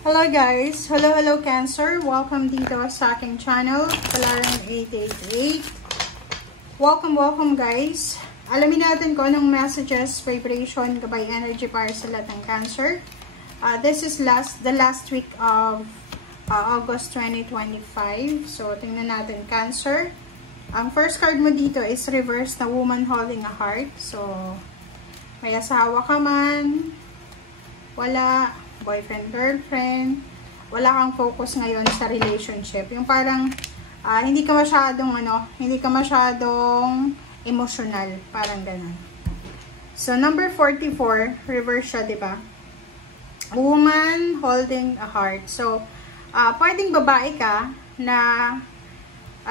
Hello guys! Hello Cancer! Welcome dito sa aking channel, Palaran888. Welcome guys! Alamin natin kung anong messages, vibration, gabay energy para sa lahat ng Cancer. This is the last week of August 2025. So, tingnan natin Cancer. Ang first card mo dito is reverse na woman holding a heart. So, may asawa ka man, wala, boyfriend, girlfriend, wala kang focus ngayon sa relationship. Yung parang hindi ka masyadong emotional, parang ganun. So number 44, reverse siya, 'di ba? Woman holding a heart. So pwedeng babae ka na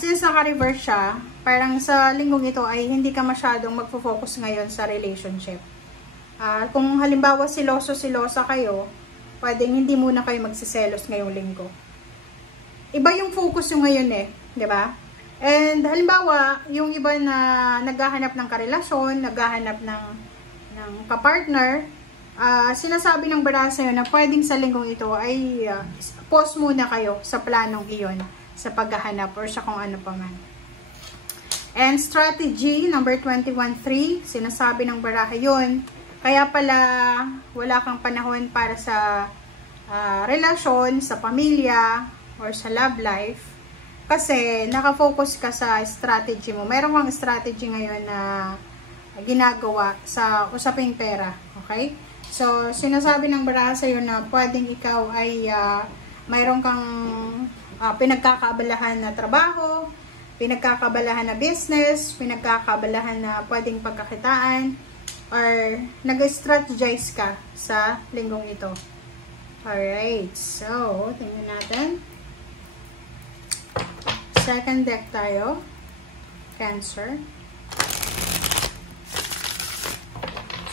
since naka-reverse siya, parang sa linggong ito ay hindi ka masyadong magfo-focus ngayon sa relationship. Kung halimbawa silosa kayo, pwedeng hindi muna kayo magsiselos ngayong linggo. Iba yung focus yung ngayon di ba? And halimbawa, yung iba na naghahanap ng karelasyon, naghahanap ng kapartner, sinasabi ng baraha sa'yo na pwedeng sa linggong ito ay pause muna kayo sa planong iyon, sa paghahanap or sa kung ano pa man. And strategy, number 21-3, sinasabi ng baraha yun, kaya pala wala kang panahon para sa relasyon, sa pamilya, or sa love life. Kasi nakafocus ka sa strategy mo. Meron kang strategy ngayon na ginagawa sa usaping pera. Okay? So, sinasabi ng baraha sa'yo na pwedeng ikaw ay mayroon kang pinagkakaabalahan na trabaho, pinagkakaabalahan na business, pinagkakaabalahan na pwedeng pagkakitaan, or nag-strategize ka sa linggong ito. Alright, so, tingnan natin. Second deck tayo. Cancer.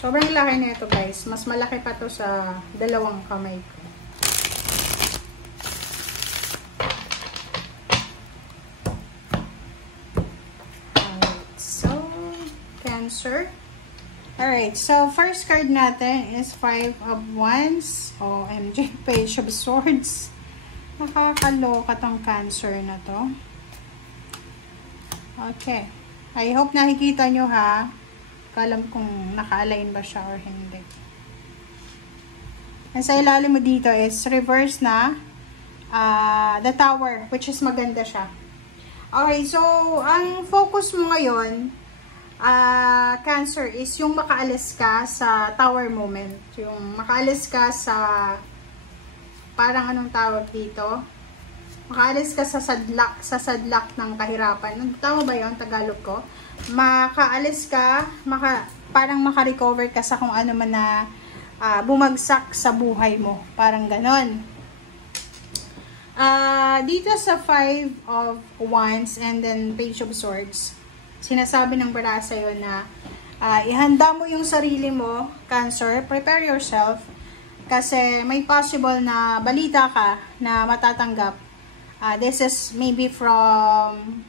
Sobrang laki na ito guys. Mas malaki pa to sa dalawang kamay ko. Alright, so, Cancer. Alright, so first card natin is 5 of Wands. OMG, Page of Swords. Nakakaloka tong Cancer na to. Okay. I hope nakikita nyo ha. Kalam kung naka-align ba siya or hindi. And sa ilalim mo dito is reverse na the Tower, which is maganda siya. Okay, so ang focus mo ngayon Cancer is yung makaalis ka sa tower moment. Yung makaalis ka sa parang anong tawag dito? Makaalis ka sa sadlak ng kahirapan. Tama ba yun? Tagalog ko. Makaalis ka, parang makarecover ka sa kung ano man na bumagsak sa buhay mo. Parang ganon. Dito sa 5 of Wands and then Page of Swords, sinasabi ng baraha sa'yo na ihanda mo yung sarili mo, Cancer, prepare yourself, kasi may possible na balita ka na matatanggap. This is maybe from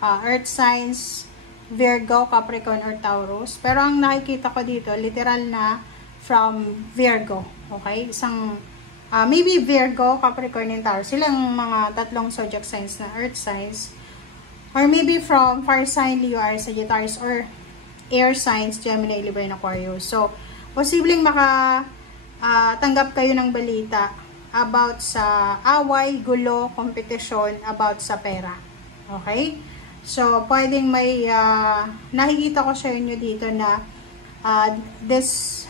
Earth signs, Virgo, Capricorn, or Taurus. Pero ang nakikita ko dito, literal na from Virgo. Okay? Isang, maybe Virgo, Capricorn, and Taurus. Silang mga tatlong zodiac signs na Earth signs. Or maybe from fire sign, Leo, Aries, Sagittarius, or air signs, Gemini, Libra, and Aquarius. So, posibleng makatanggap kayo ng balita about sa away, gulo, competition, about sa pera. Okay? So, pwedeng may nakikita ko sa inyo dito na this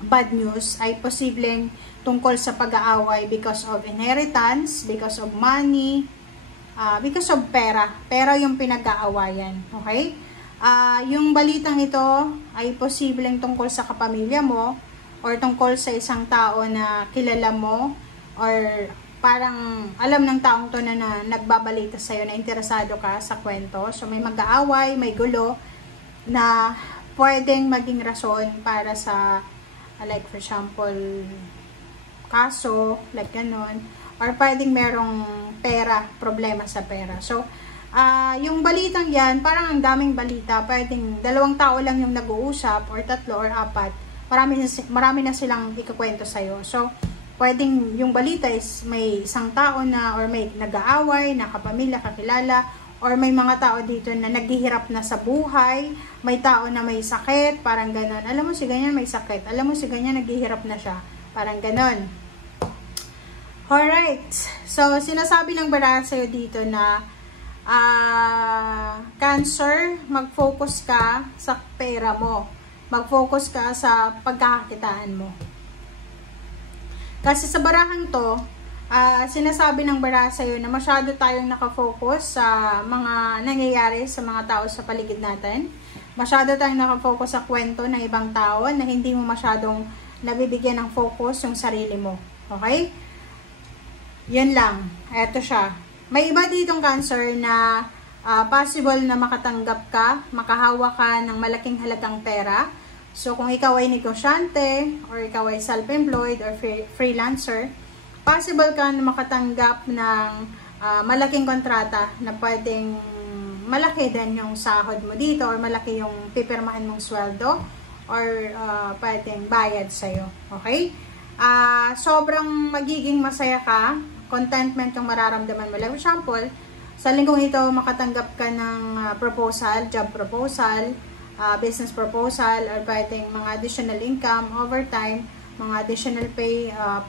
bad news ay posibleng tungkol sa pag-aaway because of inheritance, because of money, because of pera. Pera yung pinag-aawayan. Okay? Yung balitang ito ay posibleng tungkol sa kapamilya mo or tungkol sa isang tao na kilala mo or parang alam ng taong to na nagbabalita sa'yo na interesado ka sa kwento. So, may mag-aaway, may gulo na pwedeng maging rason para sa like for example kaso, like ganon. Or pwedeng merong pera, problema sa pera. So, yung balitang yan, parang ang daming balita. Pwedeng 2 tao lang yung nag-uusap, or 3 or 4. Marami na silang ikukwento sa'yo. So, pwedeng yung balita is may isang tao na or may nag-aaway, nakapamilya, kakilala, or may mga tao dito na naghihirap na sa buhay, may tao na may sakit, parang ganon. Alam mo si ganyan may sakit, alam mo si ganyan naghihirap na siya, parang ganon. Alright, so sinasabi ng baraha sa'yo dito na Cancer, mag-focus ka sa pera mo, mag-focus ka sa pagkakakitaan mo. Kasi sa barahang to, sinasabi ng baraha sa'yo na masyado tayong nakafocus sa mga nangyayari sa mga tao sa paligid natin. Masyado tayong nakafocus sa kwento ng ibang tao na hindi mo masyadong nabibigyan ng focus yung sarili mo. Okay? Yan lang. Eto siya. May iba ditong Cancer na possible na makatanggap ka, makahawa ka ng malaking halagang pera. So, kung ikaw ay negosyante, or ikaw ay self-employed, or freelancer, possible ka na makatanggap ng malaking kontrata na pwedeng malaki din yung sahod mo dito, or malaki yung pipirmahan mong sweldo, or pwedeng bayad sa'yo. Okay? Sobrang magiging masaya ka, contentment yung mararamdaman mo. Like, for example, sa linggong ito, makatanggap ka ng proposal, job proposal, business proposal, or pwedeng mga additional income, overtime, mga additional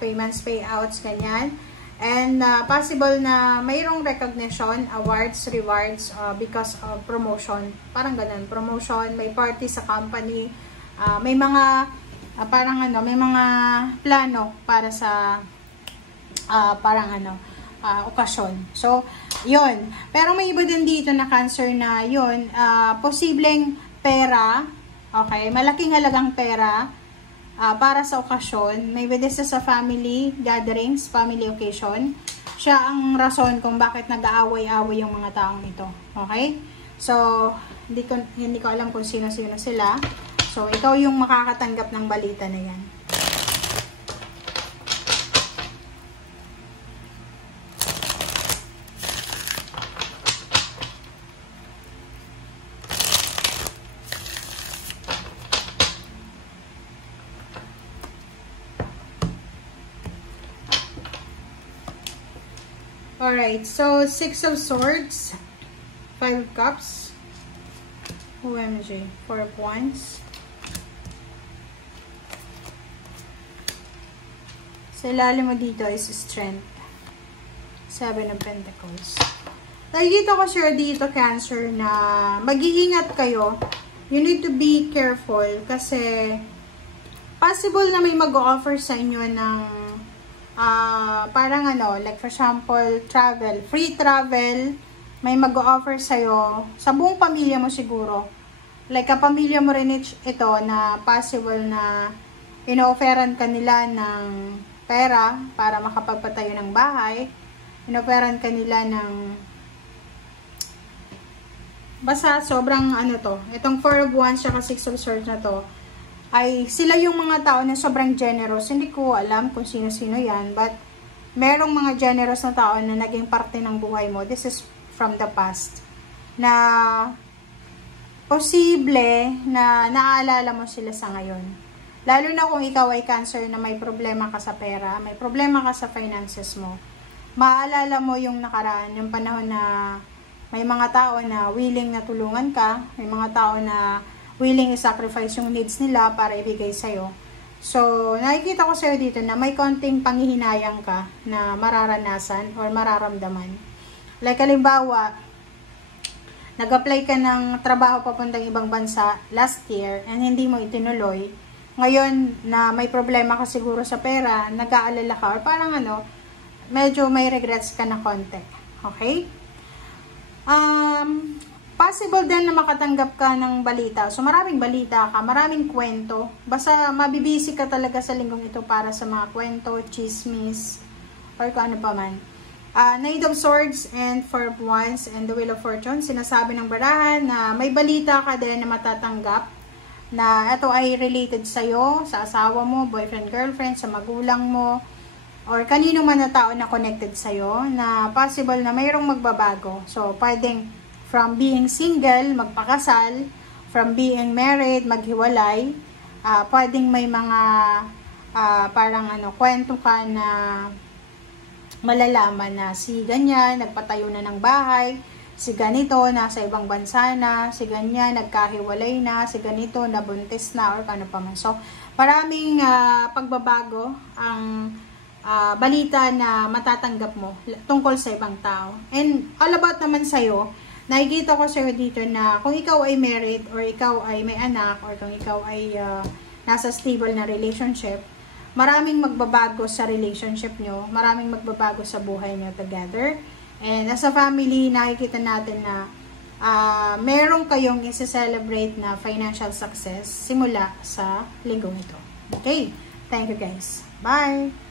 payments, payouts, ganyan. And possible na mayroong recognition, awards, rewards, because of promotion. Parang ganun, promotion, may party sa company, may mga, may mga plano para sa, okasyon. So, yun. Pero may iba din dito na Cancer na yun, posibleng pera, okay, malaking halagang pera, para sa okasyon. Maybe this is a family gatherings, family occasion. Siya ang rason kung bakit nag-aaway-away yung mga taong ito. Okay? So, hindi ko alam kung sino-sino sila. So, ikaw yung makakatanggap ng balita na yan. Alright, so 6 of Swords, 5 of Cups, OMG, 4 of Wands. Sa ilalim mo dito is Strength, 7 of Pentacles. Nakikita ko sure dito, Cancer, na mag-iingat kayo. You need to be careful kasi possible na may mag-offer sa inyo ng parang like for example, travel, free travel, may mag-offer sa'yo, sa buong pamilya mo siguro. Like, kapamilya mo rin ito na possible na ino-offeran ka nila ng pera para makapagpatayo ng bahay, ino-offeran ka nila ng basta sobrang itong 4 of Wands at 6 of Swords na to, ay sila yung mga tao na sobrang generous. Hindi ko alam kung sino-sino yan, but merong mga generous na tao na naging parte ng buhay mo. This is from the past. Na posible na naaalala mo sila sa ngayon. Lalo na kung ikaw ay Cancer na may problema ka sa pera, may problema ka sa finances mo. Maaalala mo yung nakaraan, yung panahon na may mga tao na willing na tulungan ka, may mga tao na willing i-sacrifice yung needs nila para ibigay sa'yo. So, nakikita ko sa'yo dito na may konting panghihinayang ka na mararanasan or mararamdaman. Like, halimbawa, nag-apply ka ng trabaho papuntang ibang bansa last year and hindi mo itinuloy. Ngayon, na may problema ka siguro sa pera, nag-aalala ka, or parang medyo may regrets ka na konti. Okay? Possible din na makatanggap ka ng balita. So, maraming balita ka, maraming kwento. Basta mabibisi ka talaga sa linggong ito para sa mga kwento, chismis, or kung ano pa man. Knight of Swords and 4 of Wands and the Wheel of Fortune. Sinasabi ng barahan na may balita ka din na matatanggap na ito ay related sa'yo, sa asawa mo, boyfriend, girlfriend, sa magulang mo, or kanino man na tao na connected sa'yo, na possible na mayroong magbabago. So, pwedeng from being single, magpakasal, from being married, maghiwalay, pwedeng may mga parang kwento ka na malalaman na si ganyan, nagpatayo na ng bahay, si ganito, nasa ibang bansa na, si ganyan, nagkahiwalay na, si ganito, nabuntis na, or ano pa man. So, maraming pagbabago ang balita na matatanggap mo tungkol sa ibang tao. And all about naman sa'yo, nakikita ko sa'yo dito na kung ikaw ay married, or ikaw ay may anak, or kung ikaw ay nasa stable na relationship, maraming magbabago sa relationship nyo, maraming magbabago sa buhay nyo together. And as a family, nakikita natin na meron kayong i-celebrate na financial success simula sa linggong ito. Okay? Thank you guys. Bye!